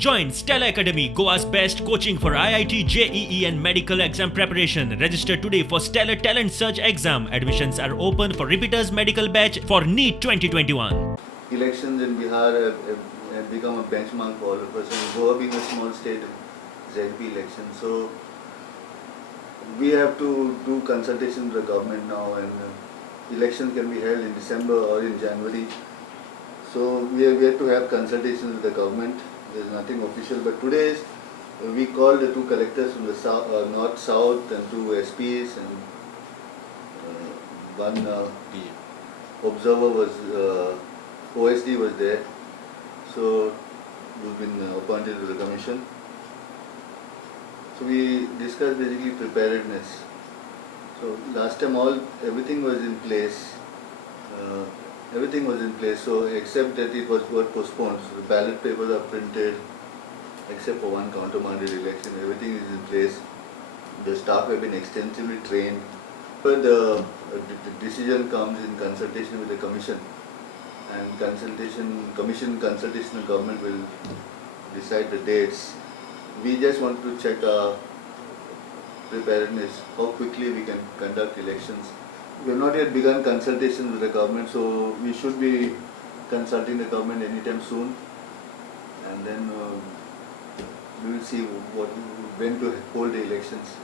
Join Stella Academy, Goa's best coaching for IIT, JEE and medical exam preparation. Register today for Stellar Talent Search exam. Admissions are open for repeaters medical batch for NEET 2021. Elections in Bihar have become a benchmark for all of us, and Goa being a small state, ZP election. So we have to do consultation with the government now, and election can be held in December or in January. So we have yet to have consultations with the government. There is nothing official, but today we called the two collectors from the north, south, and two SPs, and one observer was OSD was there. So we've been appointed to the commission. So we discussed basically preparedness. So last time everything was in place. Everything was in place, so except that it was postponed. So the ballot papers are printed, except for one countermanded election. Everything is in place. The staff have been extensively trained. But the decision comes in consultation with the commission, and commission consultation of government will decide the dates. We just want to check our preparedness, how quickly we can conduct elections. We have not yet begun consultation with the government, so we should be consulting the government anytime soon, and then we will see when to hold the elections.